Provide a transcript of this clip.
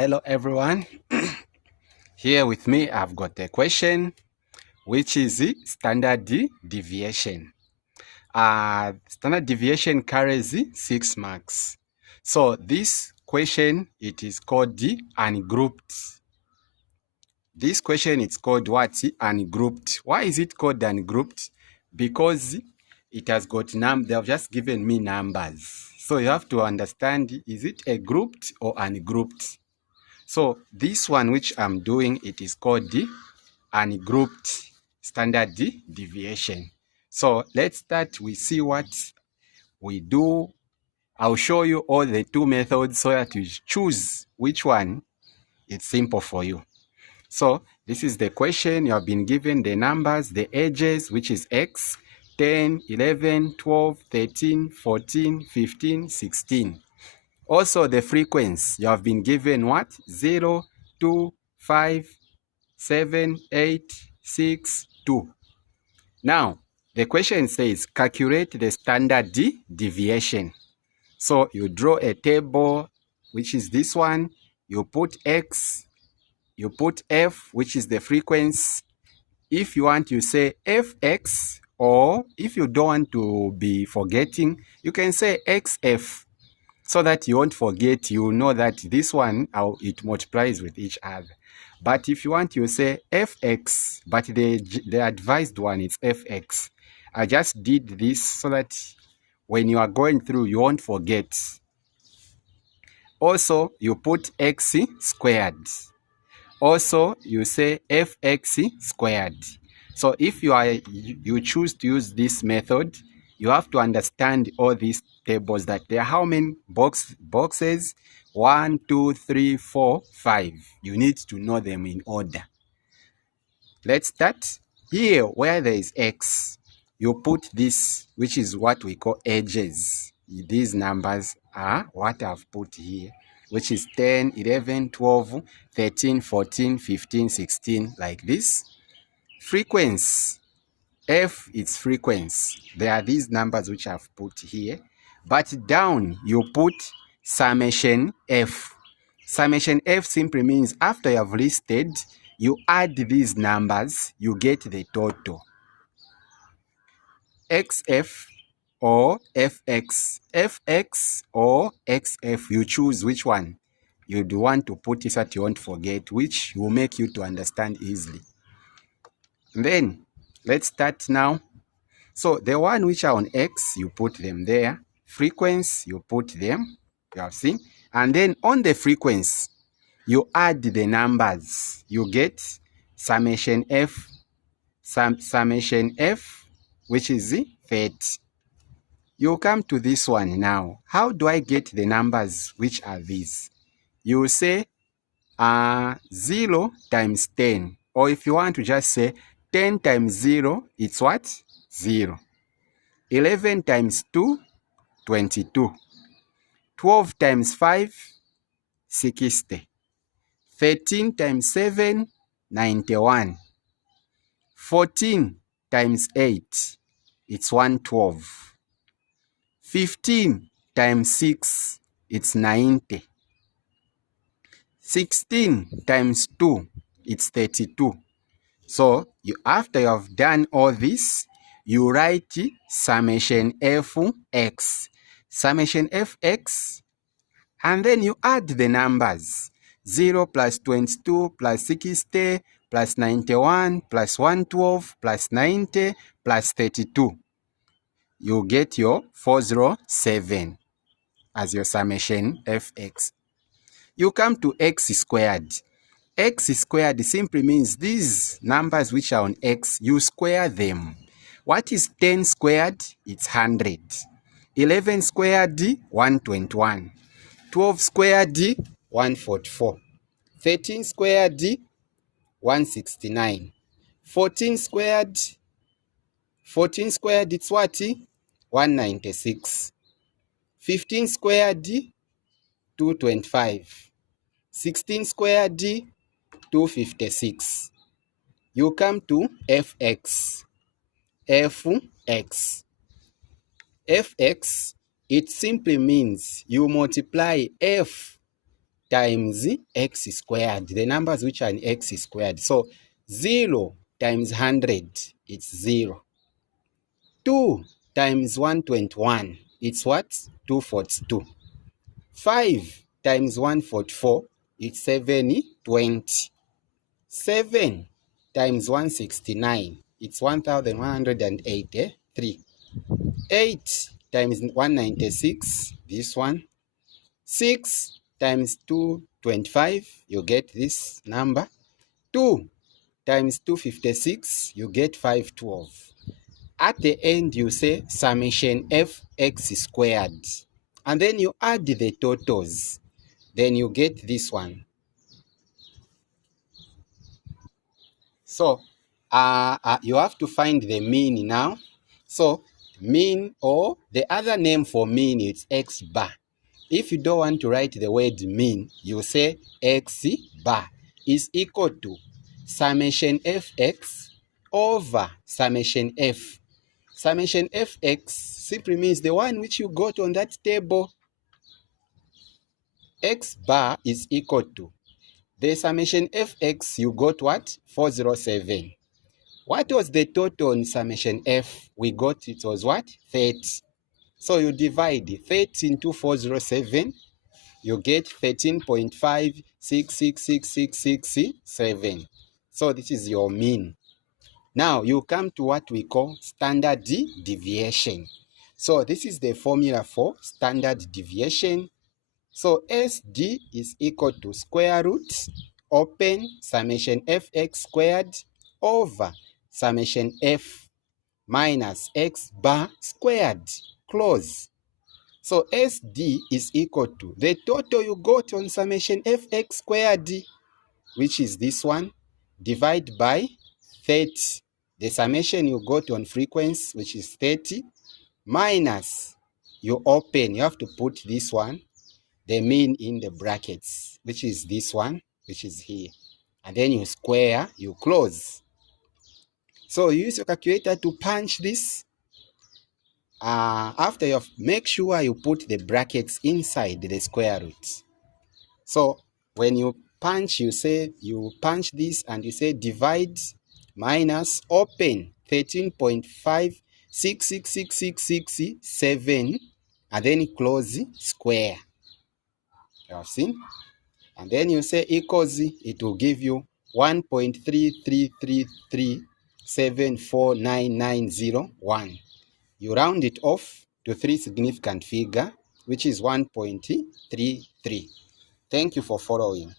Hello everyone. Here with me I've got a question which is the standard deviation. Standard deviation carries 6 marks. So this question, it is called the ungrouped. This question is called what? Ungrouped. Why is it called ungrouped? Because it has got they have just given me numbers. So you have to understand, is it a grouped or ungrouped? So this one which I'm doing, it is called the ungrouped standard deviation. So let's start. We see what we do. I'll show you all the two methods so that you choose which one it's simple for you. So this is the question. You have been given the numbers, the ages, which is x, 10, 11, 12, 13, 14, 15, 16. Also the frequency, you have been given what? 0, 2, 5, 7, 8, 6, 2. Now, the question says calculate the standard deviation. So you draw a table, which is this one. You put x, you put f, which is the frequency. If you want, you say fx, or if you don't want to be forgetting, you can say xf. So that you won't forget, you know that this one, it multiplies with each other. But if you want, you say fx, but the advised one is fx. I just did this so that when you are going through, you won't forget. Also, you put x squared. Also, you say fx squared. So if you choose to use this method, you have to understand all these tables, that there are how many boxes? 1, 2, 3, 4, 5. You need to know them in order. Let's start. Here where there is x, you put this, which is what we call edges. These numbers are what I've put here, which is 10, 11, 12, 13, 14, 15, 16, like this. Frequency, f is frequency. There are these numbers which I've put here, but down you put summation f. Summation f simply means after you have listed, you add these numbers, you get the total. xf or fx. Fx or xf, you choose which one you'd want to put so that you won't forget, which will make you to understand easily. And then let's start now. So the one which are on x, you put them there. Frequency, you put them, you have seen. And then on the frequency, you add the numbers. You get summation f, summation f, which is 30. You come to this one now. How do I get the numbers which are these? You say 0 times 10. Or if you want to just say 10 times 0, it's what? 0. 11 times 2, 22. 12 times 5, 60. 13 times 7, 91. 14 times 8, it's 112. 15 times 6, it's 90. 16 times 2, it's 32. So after you have done all this, you write summation fx. Summation fx, and then you add the numbers. 0 plus 22 plus 60 plus 91 plus 112 plus 90 plus 32. You get your 407 as your summation fx. You come to x squared. X squared simply means these numbers which are on x, you square them. What is 10 squared? It's 100. 11 squared, 121. 12 squared, 144. 13 squared, 169. 14 squared, it's what? 196. 15 squared, 225. 16 squared, 256. You come to fx. Fx, it simply means you multiply f times x squared, the numbers which are in x squared. So 0 times 100, it's 0. 2 times 121, it's what? 242. 5 times 144, it's 720. 7 times 169, it's 1183. 8 times 196, this one. 6 times 225, you get this number. 2 times 256, you get 512. At the end, you say summation fx squared. And then you add the totals. Then you get this one. So you have to find the mean now. So mean, or the other name for mean, is x bar. If you don't want to write the word mean, you say x bar is equal to summation fx over summation f. Summation fx simply means the one which you got on that table. X bar is equal to the summation fx, you got what? 407. What was the total on summation f? We got it was what? 30. So you divide 30 into 407, you get 13.566667. So this is your mean. Now you come to what we call standard deviation. So this is the formula for standard deviation. So SD is equal to square root, open, summation fx squared over summation f minus x bar squared, close. So SD is equal to the total you got on summation fx squared, which is this one, divide by 30. The summation you got on frequency, which is 30, minus you open, you have to put this one, the mean in the brackets, which is this one, which is here. And then you square, you close. So you use your calculator to punch this. After you have, make sure you put the brackets inside the square root. So when you punch, you say you punch this and you say divide minus open 13.566667, and then close square. You have seen? And then you say equals, it will give you 1.333374991. You round it off to 3 significant figure, which is 1.33. Thank you for following.